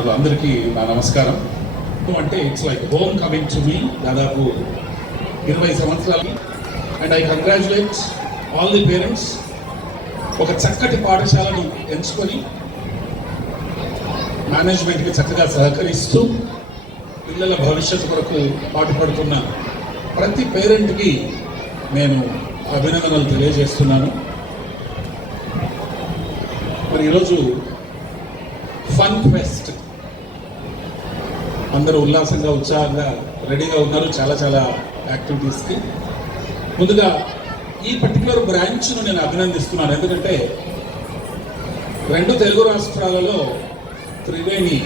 అందరికీ నా నమస్కారం. అంటే it's like home coming to మీ. దాదాపు 20 సంవత్సరాలు. And I congratulate all the parents. ఒక చక్కటి పాఠశాలను ఎంచుకొని మేనేజ్మెంట్కి చక్కగా సహకరిస్తూ పిల్లల భవిష్యత్తు కొరకు పాటుపడుతున్న ప్రతి పేరెంట్కి నేను అభినందనలు తెలియజేస్తున్నాను. మరి ఈరోజు ఫన్ ఫెస్ట్, అందరూ ఉల్లాసంగా ఉత్సాహంగా రెడీగా ఉన్నారు చాలా చాలా యాక్టివిటీస్కి. ముందుగా ఈ పర్టికులర్ బ్రాంచ్ను నేను అభినందిస్తున్నాను. ఎందుకంటే 2 తెలుగు రాష్ట్రాలలో త్రివేణి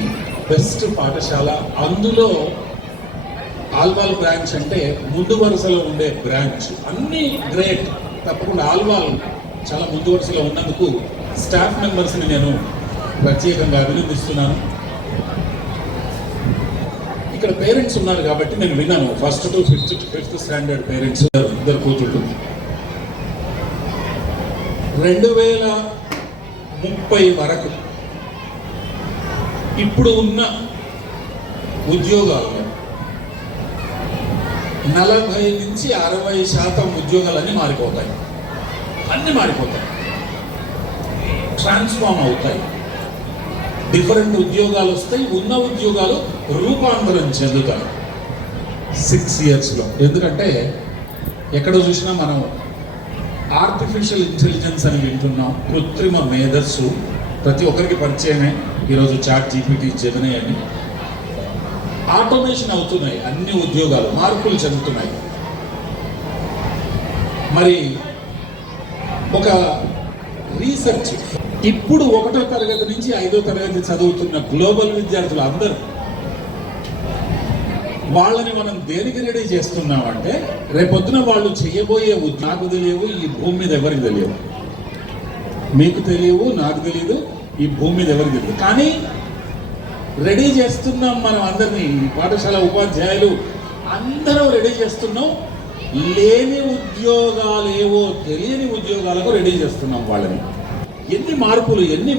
బెస్ట్ పాఠశాల, అందులో ఆల్వాల్ బ్రాంచ్ అంటే ముందు వరుసలో ఉండే బ్రాంచ్. అన్నీ గ్రేట్, తప్పకుండా ఆల్వాల్ చాలా ముందు వరుసలో ఉన్నందుకు స్టాఫ్ మెంబర్స్ని నేను ప్రత్యేకంగా అభినందిస్తున్నాను. ఇక్కడ పేరెంట్స్ ఉన్నారు కాబట్టి నేను విన్నాను, 1st to 5th standard parents ఇద్దరు కూర్చుంటుంది. 2030 వరకు ఇప్పుడు ఉన్న ఉద్యోగాల్లో 40 నుంచి 60% ఉద్యోగాలన్నీ మారిపోతాయి. అన్నీ మారిపోతాయి, ట్రాన్స్ఫార్మ్ అవుతాయి. డిఫరెంట్ ఉద్యోగాలు వస్తాయి, ఉన్న ఉద్యోగాలు రూపాంతరం చెందుతాయి 6 yearsలో. ఎందుకంటే ఎక్కడ చూసినా మనం ఆర్టిఫిషియల్ ఇంటెలిజెన్స్ అని వింటున్నాం. కృత్రిమ మేధస్సు ప్రతి ఒక్కరికి పరిచయమే. ఈరోజు చాట్ జీపీటీ, జెమినీ అని ఆటోమేషన్ అవుతున్నాయి. అన్ని ఉద్యోగాలు మార్పులు చెందుతున్నాయి. మరి ఒక రీసెర్చ్, ఇప్పుడు 1వ తరగతి నుంచి 5వ తరగతి చదువుతున్న గ్లోబల్ విద్యార్థులు అందరూ, వాళ్ళని మనం దేనికి రెడీ చేస్తున్నామంటే రేపొద్దున వాళ్ళు చేయబోయే నాకు తెలియవు, ఈ భూమి మీద ఎవరికి తెలియవు. మీకు తెలియవు, నాకు తెలియదు, ఈ భూమి మీద ఎవరికి తెలియదు. కానీ రెడీ చేస్తున్నాం మనం అందరినీ. పాఠశాల ఉపాధ్యాయులు అందరం రెడీ చేస్తున్నాం. లేని ఉద్యోగాలేవో తెలియని ఉద్యోగాలకు రెడీ చేస్తున్నాం వాళ్ళని. ఎన్ని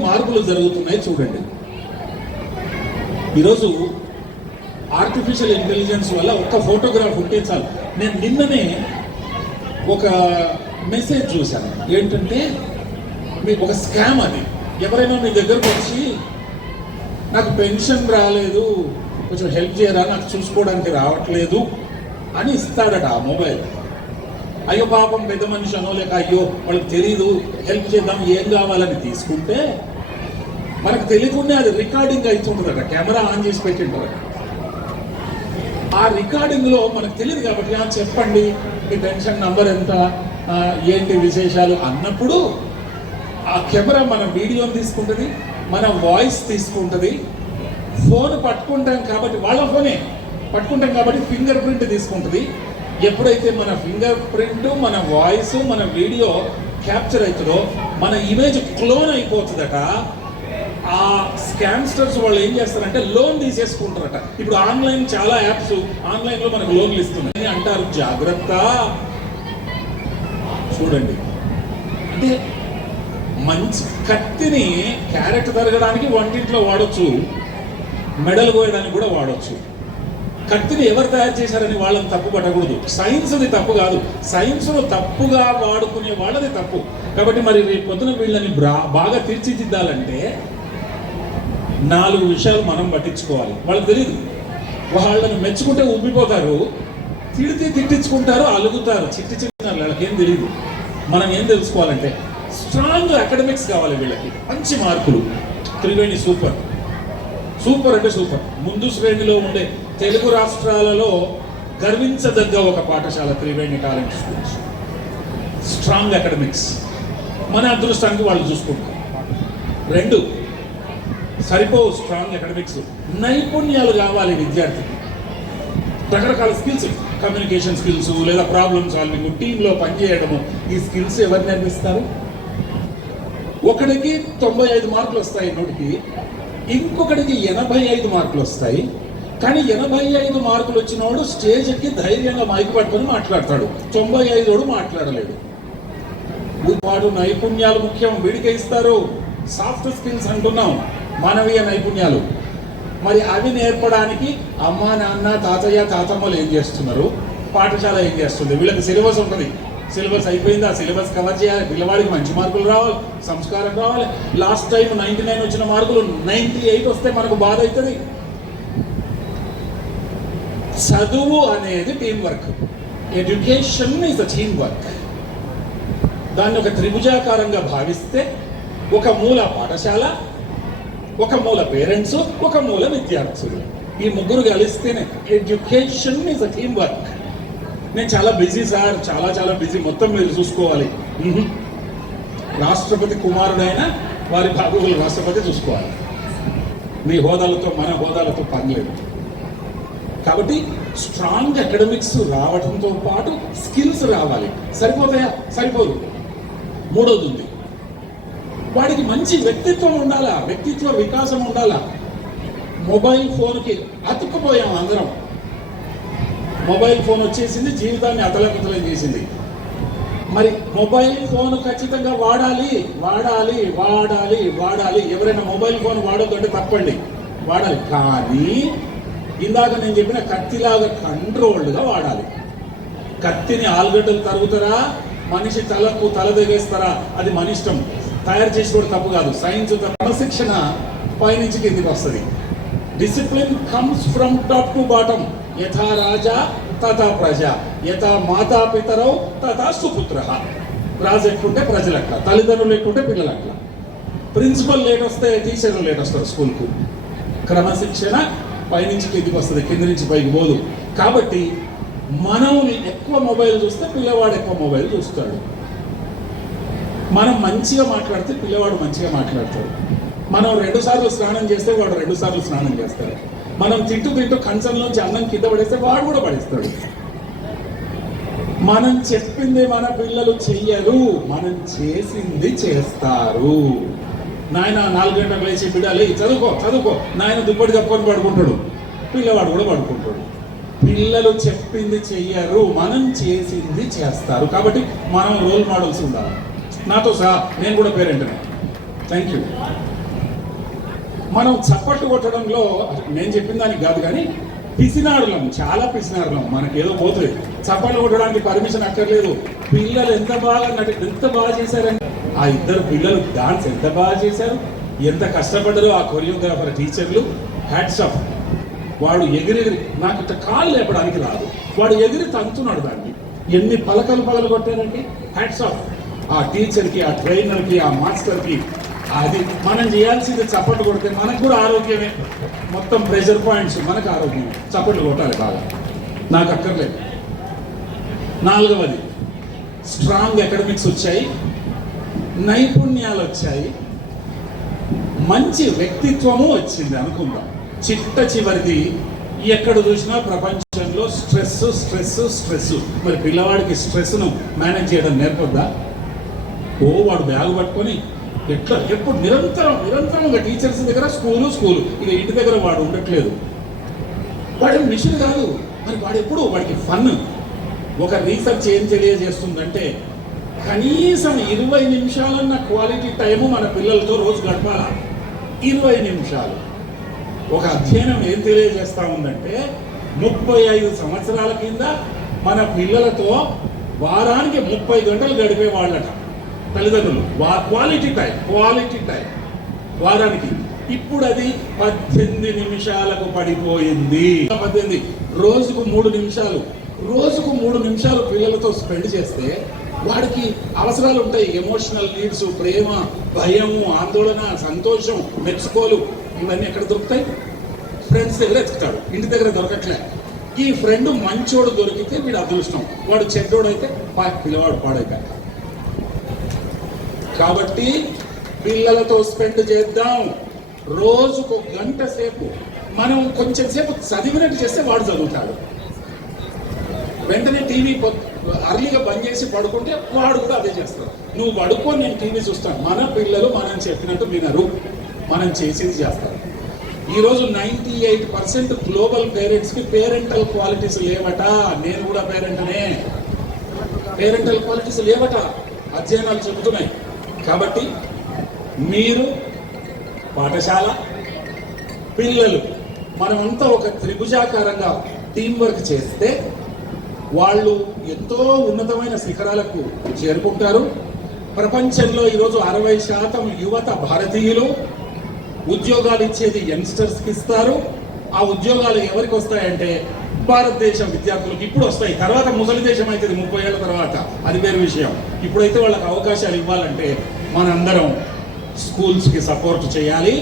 మార్పులు జరుగుతున్నాయి చూడండి. ఈరోజు ఆర్టిఫిషియల్ ఇంటెలిజెన్స్ వల్ల ఒక్క ఫోటోగ్రాఫ్ ఉంటే చాలు. నేను నిన్ననే ఒక మెసేజ్ చూశాను. ఏంటంటే మీకు ఒక స్కామ్, అది ఎవరైనా మీ దగ్గరకు వచ్చి నాకు పెన్షన్ రాలేదు, కొంచెం హెల్ప్ చేయరా, నాకు చూసుకోవడానికి రావట్లేదు అని ఇస్తాడట ఆ మొబైల్. అయ్యో పాపం పెద్ద మనిషి అనో, లేక అయ్యో వాళ్ళకి తెలీదు, హెల్ప్ చేద్దాం, ఏం కావాలని తీసుకుంటే మనకు తెలియకుండా అది రికార్డింగ్ అవుతుంటుందట. కెమెరా ఆన్ చేసి పెట్టింటారట. ఆ రికార్డింగ్లో మనకు తెలియదు కాబట్టి చెప్పండి మీ పెన్షన్ నంబర్ ఎంత, ఏంటి విశేషాలు అన్నప్పుడు ఆ కెమెరా మన వీడియోని తీసుకుంటుంది, మన వాయిస్ తీసుకుంటుంది. ఫోన్ పట్టుకుంటాం కాబట్టి, వాళ్ళ ఫోనే పట్టుకుంటాం కాబట్టి ఫింగర్ ప్రింట్ తీసుకుంటుంది. ఎప్పుడైతే మన ఫింగర్ ప్రింట్, మన వాయిస్, మన వీడియో క్యాప్చర్ అవుతుందో మన ఇమేజ్ క్లోన్ అయిపోతుందట. ఆ స్కామ్స్టర్స్ వాళ్ళు ఏం చేస్తారంటే లోన్ తీసేసుకుంటారట. ఇప్పుడు ఆన్లైన్ చాలా యాప్స్ ఆన్లైన్లో మనకు లోన్లు ఇస్తున్నాయి అంటారు. జాగ్రత్త, చూడండి. అంటే మంచి కత్తిని క్యారెట్ తరగడానికి వంటింట్లో వాడచ్చు, మెడలు కోయడానికి కూడా వాడచ్చు. కత్తిని ఎవరు తయారు చేశారని వాళ్ళని తప్పు పట్టకూడదు. సైన్స్ది తప్పు కాదు, సైన్స్ను తప్పుగా వాడుకునే వాళ్ళది తప్పు. కాబట్టి మరి రేపు పొద్దున వీళ్ళని బాగా తీర్చిదిద్దాలంటే 4 విషయాలు మనం పట్టించుకోవాలి. వాళ్ళకి తెలియదు. వాళ్ళని మెచ్చుకుంటే ఉబ్బిపోతారు, తిడితే తిట్టించుకుంటారు, అలుగుతారు. చిన్న వాళ్ళకేం తెలియదు. మనం ఏం తెలుసుకోవాలంటే స్ట్రాంగ్ అకాడమిక్స్ కావాలి వీళ్ళకి, మంచి మార్కులు. త్రివేణి సూపర్ అంటే సూపర్. ముందు శ్రేణిలో ఉండే తెలుగు రాష్ట్రాలలో గర్వించదగ్గ ఒక పాఠశాల Triveni talent schools. Strong academics, మన అదృష్టానికి వాళ్ళు చూసుకుంటారు. 2, సరిపోవు స్ట్రాంగ్ అకాడమిక్స్, నైపుణ్యాలు కావాలి విద్యార్థికి. రకరకాల స్కిల్స్, కమ్యూనికేషన్ స్కిల్స్, లేదా ప్రాబ్లమ్ సాల్వింగ్, టీంలో పనిచేయడము. ఈ స్కిల్స్ ఎవరు నేర్పిస్తారు? ఒకడికి 95 మార్కులు వస్తాయి నోటికి, ఇంకొకటికి 85 మార్కులు వస్తాయి. కానీ 85 మార్కులు వచ్చినవాడు స్టేజ్ ఎక్కి ధైర్యంగా మైక్ పట్టుకొని మాట్లాడతాడు, 95 మాట్లాడలేడు. వాడు నైపుణ్యాలు ముఖ్యం, వీడికి ఇస్తారు. సాఫ్ట్ స్కిల్స్ అంటున్నాం, మానవీయ నైపుణ్యాలు. మరి అవి నేర్పడానికి అమ్మ నాన్న తాతయ్య తాతమ్మలు ఏం చేస్తున్నారు, పాఠశాల ఏం చేస్తుంది, వీళ్ళకి సిలబస్ ఉంటుంది. సిలబస్ అయిపోయింది, ఆ సిలబస్ కవర్ చేయాలి, పిల్లవాడికి మంచి మార్కులు రావాలి, సంస్కారం రావాలి. లాస్ట్ టైం 99 వచ్చిన మార్కులు 98 వస్తే మనకు బాధ అవుతుంది. చదువు అనేది team work. Education is a team work. దాన్ని ఒక త్రిభుజాకారంగా భావిస్తే ఒక మూల పాఠశాల, ఒక మూల పేరెంట్స్, ఒక మూల విద్యార్థులు. ఈ ముగ్గురు కలిస్తేనే education is a team work. నేను చాలా బిజీ సార్, చాలా బిజీ, మొత్తం మీరు చూసుకోవాలి. రాష్ట్రపతి కుమారుడైన వారి బాబులు రాష్ట్రపతి చూసుకోవాలి. మీ హోదాలతో మన హోదాలతో పనిలేదు. కాబట్టి స్ట్రాంగ్ అకాడమిక్స్ రావడంతో పాటు స్కిల్స్ రావాలి. సరిపోతాయా? సరిపోదు. మూడోది ఉంది, వాడికి మంచి వ్యక్తిత్వం ఉండాలా, వ్యక్తిత్వ వికాసం ఉండాలా. మొబైల్ ఫోన్కి అతుక్కుపోయాం అందరం. మొబైల్ ఫోన్ వచ్చేసింది, జీవితాన్ని అతలకుతలం చేసింది. మరి మొబైల్ ఫోన్ ఖచ్చితంగా వాడాలి. ఎవరైనా మొబైల్ ఫోన్ వాడొద్దంటే తప్పండి, వాడాలి. కానీ ఇందాక నేను చెప్పిన కత్తిలాగా కంట్రోల్డ్గా వాడాలి. కత్తిని ఆలుగడ్డలు తరుగుతారా, మనిషి తలకు తల దిగేస్తారా, అది మన ఇష్టం. తయారు చేసి కూడా తప్పు కాదు. సైన్స్ క్రమశిక్షణ పైనుంచి కిందికి వస్తుంది. Discipline comes from top to bottom. యథా రాజా తథా ప్రజ, యథా మాతా పితరౌ తథా సుపుత్ర. రాజు ఎట్లుంటే ప్రజలు అట్లా, తల్లిదండ్రులు ఎట్లుంటే పిల్లలు అట్లా. ప్రిన్సిపల్ లేట్ వస్తే టీచర్లు లేట్ వస్తారు స్కూల్కు. క్రమశిక్షణ పైనుంచి కిందికి వస్తుంది, కింది నుంచి పైకి పోదు. కాబట్టి మనం ఎక్కువ మొబైల్ చూస్తే పిల్లవాడు ఎక్కువ మొబైల్ చూస్తాడు. మనం మంచిగా మాట్లాడితే పిల్లవాడు మంచిగా మాట్లాడతాడు. మనం 2 సార్లు స్నానం చేస్తే వాడు 2 సార్లు స్నానం చేస్తాడు. మనం తింటూ కంచంలోంచి అన్నం కింద పడేస్తే వాడు కూడా పడేస్తాడు. మనం చెప్పింది మన పిల్లలు చెయ్యరు, మనం చేసింది చేస్తారు. నాయన 4 గంటలకు లేచి బిడ్డలే చదువుకో, నాయన దుప్పటి కప్పుకొని పడుకుంటాడు, పిల్లవాడు కూడా పడుకుంటాడు. పిల్లలు చెప్పింది చెయ్యరు, మనం చేసింది చేస్తారు. కాబట్టి మనం రోల్ మోడల్స్ ఉండాలి. నాతో సహా నేను కూడా పేరెంట్ని. Thank you. మనం చప్పట్లు కొట్టడంలో నేను చెప్పిన దానికి కాదు, కానీ పిసినారులం, చాలా పిసినారులం. మనకేదో పోతుంది. చప్పట్లు కొట్టడానికి పర్మిషన్ అక్కర్లేదు. పిల్లలు ఎంత బాగా చేశారని, ఆ 2 పిల్లలు డాన్స్ ఎంత బాగా చేశారు, ఎంత కష్టపడ్డారో ఆ కొరియోగ్రాఫర్ టీచర్లు. Hats off. వాడు ఎగిరి నాకు ఇట్లా కాళ్ళు లేపడానికి రాదు, వాడు ఎగిరి తంతున్నాడు దాన్ని. ఎన్ని పలకలు కొట్టారంటే హ్యాట్స్ ఆఫ్ ఆ టీచర్కి, ఆ ట్రైనర్కి, ఆ మాస్టర్కి. అది మనం చేయాల్సింది చప్పట్లు కొడితే మనకు కూడా ఆరోగ్యమే. మొత్తం ప్రెషర్ పాయింట్స్ మనకు ఆరోగ్యం. చప్పట్లు కొట్టాలి బాగా, నాకు అక్కర్లేదు. 4వది, స్ట్రాంగ్ అకాడమిక్స్ వచ్చాయి, నైపుణ్యాలు వచ్చాయి, మంచి వ్యక్తిత్వము వచ్చింది అనుకుందాం. చిట్ట చివరిది, ఎక్కడ చూసినా ప్రపంచంలో స్ట్రెస్. మరి పిల్లవాడికి స్ట్రెస్ను మేనేజ్ చేయడం నేర్పొద్దా? వాడు బ్యాగ్ పట్టుకొని ఎప్పుడు నిరంతరంగా టీచర్స్ దగ్గర స్కూలు, ఇక ఇంటి దగ్గర వాడు ఉండట్లేదు. వాడి మిషన్ కాదు. మరి వాడికి ఫన్. ఒక రీసెర్చ్ ఏం తెలియజేస్తుందంటే, కనీసం 20 నిమిషాలన్న క్వాలిటీ టైము మన పిల్లలతో రోజు గడపాల. 20 నిమిషాలు. ఒక అధ్యయనం ఏం తెలియజేస్తా ఉందంటే, 35 సంవత్సరాల కింద మన పిల్లలతో వారానికి 30 గంటలు గడిపే వాళ్ళట తల్లిదండ్రులు. క్వాలిటీ టైం వారానికి. ఇప్పుడు అది 18 నిమిషాలకు పడిపోయింది. 18 రోజుకు 3 నిమిషాలు పిల్లలతో స్పెండ్ చేస్తే వాడికి అవసరాలు ఉంటాయి. ఎమోషనల్ నీడ్స్, ప్రేమ, భయము, ఆందోళన, సంతోషం, మెచ్చుకోలు, ఇవన్నీ ఎక్కడ దొరుకుతాయి? ఫ్రెండ్స్ దగ్గర ఎత్తుతాడు, ఇంటి దగ్గర దొరకట్లే. ఈ ఫ్రెండ్ మంచోడు దొరికితే వీడు అదృష్టం, వాడు చెడ్డోడు అయితే పిల్లవాడు పాడైపోయాడు. కాబట్టి పిల్లలతో స్పెండ్ చేద్దాం. రోజుకు 1 గంట సేపు మనం కొంచెం సేపు చదివినట్టు చేస్తే వాడు చదువుతాడు. వెంటనే టీవీ అర్లీగా బంద్ చేసి పడుకుంటే వాడు కూడా అదే చేస్తాడు. నువ్వు పడుకొని నేను టీవీ చూస్తాను. మన పిల్లలు మనం చెప్పినట్టు వినరు, మనం చేసేది చేస్తారు. ఈరోజు 98% గ్లోబల్ పేరెంట్స్కి పేరెంటల్ క్వాలిటీస్ లేవట. నేను కూడా పేరెంట్నే. పేరెంటల్ క్వాలిటీస్ లేవట, అధ్యయనాలు చెబుతున్నాయి. కాబట్టి మీరు పాఠశాల, పిల్లలు మనమంతా ఒక త్రిభుజాకారంగా టీం వర్క్ చేస్తే వాళ్ళు ఎంతో ఉన్నతమైన శిఖరాలకు చేరుకుంటారు. ప్రపంచంలో ఈరోజు 60% యువత భారతీయులు. ఉద్యోగాలు ఇచ్చేది యంగ్స్టర్స్కి ఇస్తారు. ఆ ఉద్యోగాలు ఎవరికి వస్తాయంటే భారతదేశం విద్యార్థులకు ఇప్పుడు వస్తాయి. తర్వాత ముసలి దేశం అవుతుంది 30 ఏళ్ళ తర్వాత, అది వేరే విషయం. ఇప్పుడైతే వాళ్ళకి అవకాశాలు ఇవ్వాలంటే మనందరం స్కూల్స్కి సపోర్ట్ చేయాలి.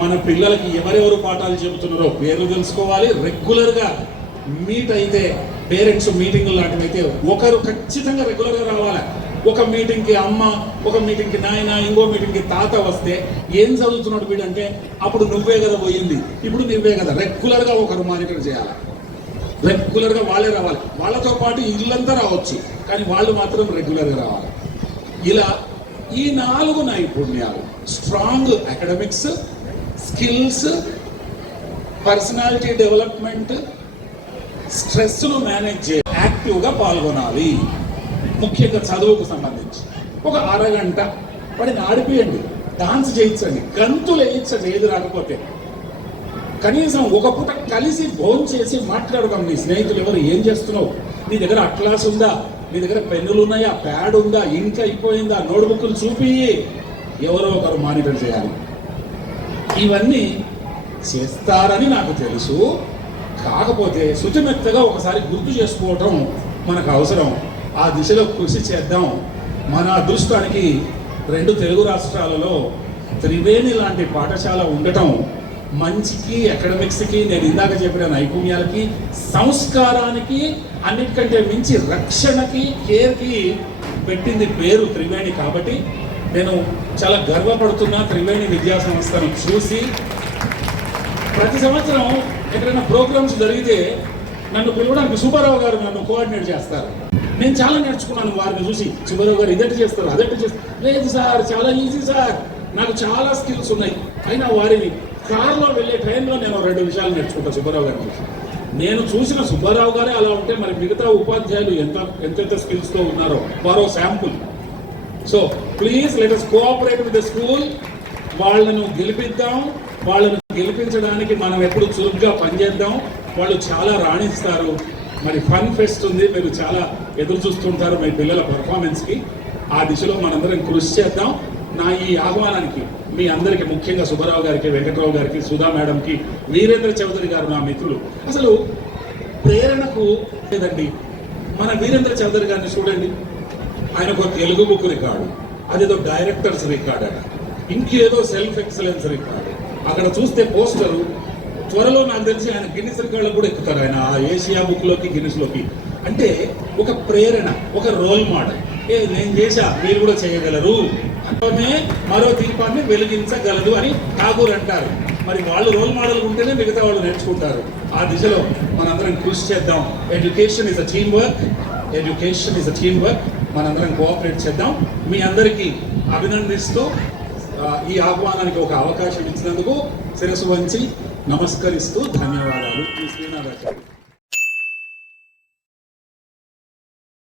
మన పిల్లలకి ఎవరెవరు పాఠాలు చెబుతున్నారో పేర్లు తెలుసుకోవాలి. రెగ్యులర్గా మీట్ అయితే పేరెంట్స్ మీటింగ్ లాంటివి అయితే ఒకరు ఖచ్చితంగా రెగ్యులర్గా రావాలి. ఒక మీటింగ్కి అమ్మ, ఒక మీటింగ్కి నాయన, ఇంకో మీటింగ్కి తాత వస్తే ఏం చదువుతున్నాడు వీడంటే అప్పుడు నువ్వే కదా పోయింది, ఇప్పుడు నువ్వే కదా. రెగ్యులర్గా ఒకరు మానిటర్ చేయాలి. రెగ్యులర్గా వాళ్ళే రావాలి. వాళ్ళతో పాటు ఇల్లంతా రావచ్చు, కానీ వాళ్ళు మాత్రం రెగ్యులర్గా రావాలి. ఇలా ఈ 4 నైపుణ్యాలు, strong academics, skills, personality development, స్ట్రెస్ను మేనేజ్ చేయాలి, యాక్టివ్గా పాల్గొనాలి. ముఖ్యంగా చదువుకు సంబంధించి ఒక అరగంట వాడిని ఆడిపియండి, డాన్స్ చేయించండి, గంతులు వేయించండి. ఏది రాకపోతే కనీసం ఒక పూట కలిసి భోజనం చేసి మాట్లాడదాం. నీ స్నేహితులు ఎవరు, ఏం చేస్తున్నావు, నీ దగ్గర అట్లాస్ ఉందా, నీ దగ్గర పెన్నులు ఉన్నాయా, ప్యాడ్ ఉందా, ఇంక్ అయిపోయిందా, నోట్బుక్లు చూపి ఎవరో ఒకరు మానిటర్ చేయాలి. ఇవన్నీ చేస్తారని నాకు తెలుసు. కాకపోతే శుచిమెత్తగా ఒకసారి గుర్తు చేసుకోవటం మనకు అవసరం. ఆ దిశలో కృషి చేద్దాం. మన అదృష్టానికి 2 తెలుగు రాష్ట్రాలలో త్రివేణి లాంటి పాఠశాల ఉండటం మంచికి, అకాడమిక్స్కి, నేను ఇందాక చెప్పిన నైపుణ్యాలకి, సంస్కారానికి, అన్నిటికంటే మించి రక్షణకి, కేర్కి పెట్టింది పేరు త్రివేణి. కాబట్టి నేను చాలా గర్వపడుతున్నా త్రివేణి విద్యా సంస్థను చూసి. ప్రతి సంవత్సరం ఎక్కడైనా ప్రోగ్రామ్స్ జరిగితే నన్ను పిలవడానికి సుబ్బారావు గారు నన్ను కోఆర్డినేట్ చేస్తారు. నేను చాలా నేర్చుకున్నాను వారిని చూసి. సుబ్బారావు గారు ఇదట్టి చేస్తారు, అదట్టి చేస్తారు. లేదు సార్, చాలా ఈజీ సార్, నాకు చాలా స్కిల్స్ ఉన్నాయి. అయినా వారిని కార్లో వెళ్ళే టైంలో నేను 2 విషయాలు నేర్చుకుంటాను సుబ్బారావు గారిని చూసి. నేను చూసిన సుబ్బారావు గారే అలా ఉంటే మరి మిగతా ఉపాధ్యాయులు ఎంతెంత స్కిల్స్తో ఉన్నారో వారో sample. So please let us cooperate with the school. వాళ్ళను గెలిపిద్దాం. వాళ్ళను గెలిపించడానికి మనం ఎప్పుడు చురుగ్గా పనిచేద్దాం. వాళ్ళు చాలా రాణిస్తారు. మరి ఫన్ ఫెస్ట్ ఉంది, మీరు చాలా ఎదురు చూస్తుంటారు మీ పిల్లల పర్ఫార్మెన్స్కి. ఆ దిశలో మనందరం కృషి చేద్దాం. నా ఈ ఆహ్వానానికి మీ అందరికీ, ముఖ్యంగా సుబ్బారావు గారికి, వెంకట్రావు గారికి, సుధా మేడంకి, వీరేంద్ర చౌదరి గారు నా మిత్రులు. అసలు ప్రేరణకు లేదండి. మన వీరేంద్ర చౌదరి గారిని చూడండి, ఆయన ఒక తెలుగు బుక్ రికార్డు, అదేదో డైరెక్టర్స్ రికార్డ్ అట, ఇంకేదో సెల్ఫ్ ఎక్సలెన్స్ రికార్డు. అక్కడ చూస్తే పోస్టరు, త్వరలో నాకు తెలిసి ఆయన గిన్నిస్ రికార్డులకు కూడా ఎక్కుతారు. ఆయన ఆ ఏషియా బుక్లోకి, గిన్నిస్లోకి. అంటే ఒక ప్రేరణ, ఒక రోల్ మోడల్. నేను చేశా, మీరు కూడా చేయగలరు, అంటేనే మరో దీపాన్ని వెలిగించగలదు అని ఠాగూర్ అంటారు. మరి వాళ్ళు రోల్ మోడల్ ఉంటేనే మిగతా వాళ్ళు నేర్చుకుంటారు. ఆ దిశలో మనందరం కృషి చేద్దాం. Education is a team work. Education is a team work. మనందరం కోఆపరేట్ చేద్దాం. మీ అందరికీ అభినందిస్తూ ఈ ఆహ్వానానికి ఒక అవకాశం ఇచ్చినందుకు శిరస్సు వంచి నమస్కరిస్తూ ధన్యవాదాలు. శ్రీనాథాచార్య.